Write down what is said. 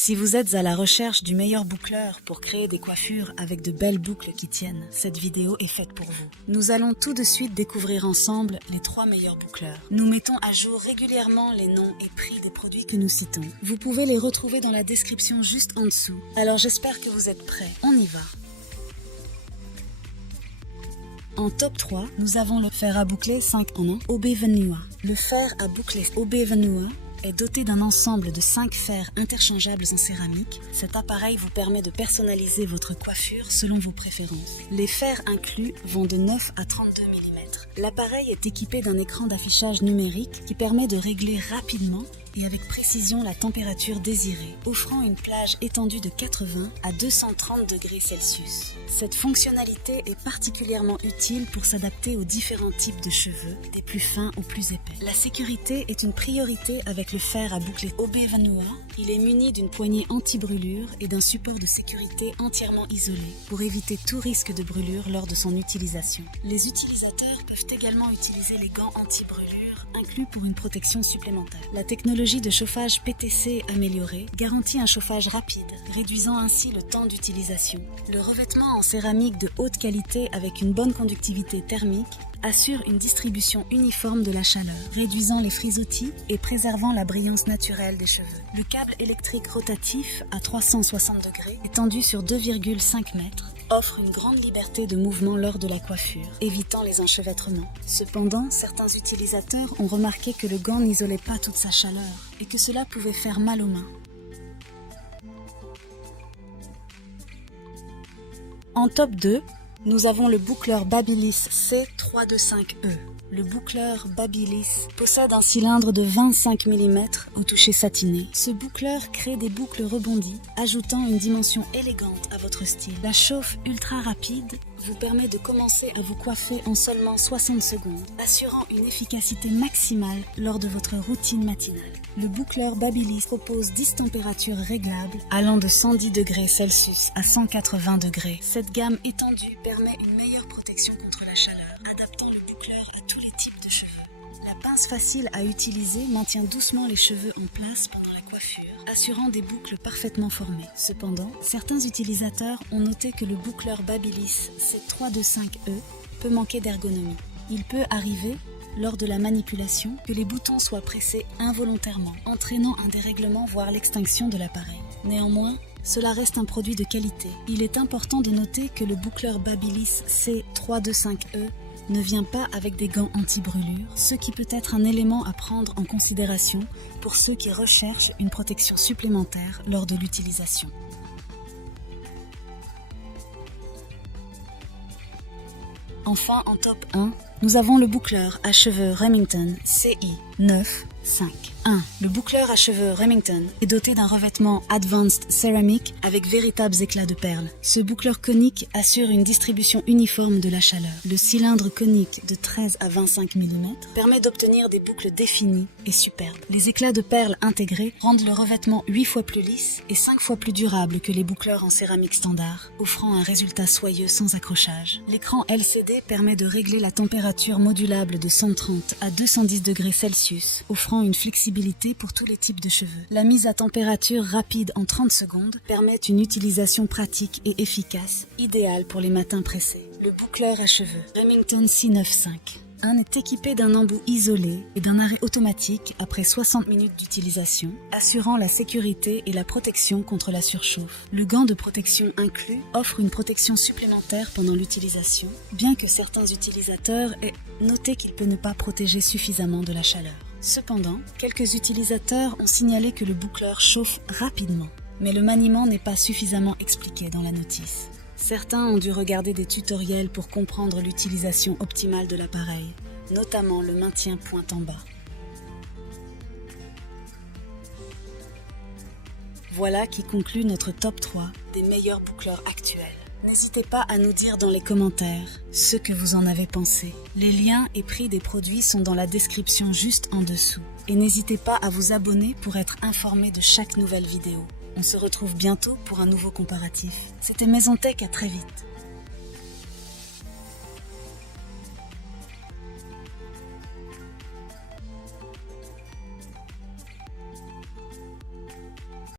Si vous êtes à la recherche du meilleur boucleur pour créer des coiffures avec de belles boucles qui tiennent, cette vidéo est faite pour vous. Nous allons tout de suite découvrir ensemble les 3 meilleurs boucleurs. Nous mettons à jour régulièrement les noms et prix des produits que nous citons. Vous pouvez les retrouver dans la description juste en dessous. Alors j'espère que vous êtes prêts. On y va. En top 3, nous avons le fer à boucler 5 en 1 OB Vanua. Le fer à boucler OB Vanua est doté d'un ensemble de 5 fers interchangeables en céramique. Cet appareil vous permet de personnaliser votre coiffure selon vos préférences. Les fers inclus vont de 9 à 32 mm. L'appareil est équipé d'un écran d'affichage numérique qui permet de régler rapidement et avec précision la température désirée, offrant une plage étendue de 80 à 230 degrés Celsius. Cette fonctionnalité est particulièrement utile pour s'adapter aux différents types de cheveux, des plus fins aux plus épais. La sécurité est une priorité avec le fer à boucler OB Vanua. Il est muni d'une poignée anti-brûlure et d'un support de sécurité entièrement isolé pour éviter tout risque de brûlure lors de son utilisation. Les utilisateurs peuvent également utiliser les gants anti-brûlure inclus pour une protection supplémentaire. La technologie de chauffage PTC améliorée garantit un chauffage rapide, réduisant ainsi le temps d'utilisation. Le revêtement en céramique de haute qualité avec une bonne conductivité thermique assure une distribution uniforme de la chaleur, réduisant les frisottis et préservant la brillance naturelle des cheveux. Le câble électrique rotatif à 360 degrés, étendu sur 2,5 mètres, offre une grande liberté de mouvement lors de la coiffure, évitant les enchevêtrements. Cependant, certains utilisateurs ont remarqué que le gant n'isolait pas toute sa chaleur et que cela pouvait faire mal aux mains. En top 2, nous avons le boucleur Babyliss C325E. Le boucleur Babyliss possède un cylindre de 25 mm au toucher satiné. Ce boucleur crée des boucles rebondies, ajoutant une dimension élégante à votre style. La chauffe ultra rapide vous permet de commencer à vous coiffer en seulement 60 secondes, assurant une efficacité maximale lors de votre routine matinale. Le boucleur Babyliss propose 10 températures réglables allant de 110 degrés Celsius à 180 degrés. Cette gamme étendue permet une meilleure protection contre la chaleur, adaptant le boucleur à tous les types de cheveux. La pince facile à utiliser maintient doucement les cheveux en place pendant la coiffure, assurant des boucles parfaitement formées. Cependant, certains utilisateurs ont noté que le boucleur Babyliss C325E peut manquer d'ergonomie. Il peut arriver, lors de la manipulation, que les boutons soient pressés involontairement, entraînant un dérèglement voire l'extinction de l'appareil. Néanmoins, cela reste un produit de qualité. Il est important de noter que le boucleur Babyliss C325E ne vient pas avec des gants anti-brûlure, ce qui peut être un élément à prendre en considération pour ceux qui recherchent une protection supplémentaire lors de l'utilisation. Enfin, en top 1, nous avons le boucleur à cheveux Remington CI951. Le boucleur à cheveux Remington est doté d'un revêtement Advanced Ceramic avec véritables éclats de perles. Ce boucleur conique assure une distribution uniforme de la chaleur. Le cylindre conique de 13 à 25 mm permet d'obtenir des boucles définies et superbes. Les éclats de perles intégrés rendent le revêtement 8 fois plus lisse et 5 fois plus durable que les boucleurs en céramique standard, offrant un résultat soyeux sans accrochage. L'écran LCD permet de régler la température modulable de 130 à 210 degrés Celsius, offrant une flexibilité pour tous les types de cheveux. La mise à température rapide en 30 secondes permet une utilisation pratique et efficace, idéale pour les matins pressés. Le boucleur à cheveux Remington C95 est équipé d'un embout isolé et d'un arrêt automatique après 60 minutes d'utilisation, assurant la sécurité et la protection contre la surchauffe. Le gant de protection inclus offre une protection supplémentaire pendant l'utilisation, bien que certains utilisateurs aient noté qu'il peut ne pas protéger suffisamment de la chaleur. Cependant, quelques utilisateurs ont signalé que le boucleur chauffe rapidement, mais le maniement n'est pas suffisamment expliqué dans la notice. Certains ont dû regarder des tutoriels pour comprendre l'utilisation optimale de l'appareil, notamment le maintien pointe en bas. Voilà qui conclut notre top 3 des meilleurs boucleurs actuels. N'hésitez pas à nous dire dans les commentaires ce que vous en avez pensé. Les liens et prix des produits sont dans la description juste en dessous. Et n'hésitez pas à vous abonner pour être informé de chaque nouvelle vidéo. On se retrouve bientôt pour un nouveau comparatif. C'était Maison Tech, à très vite.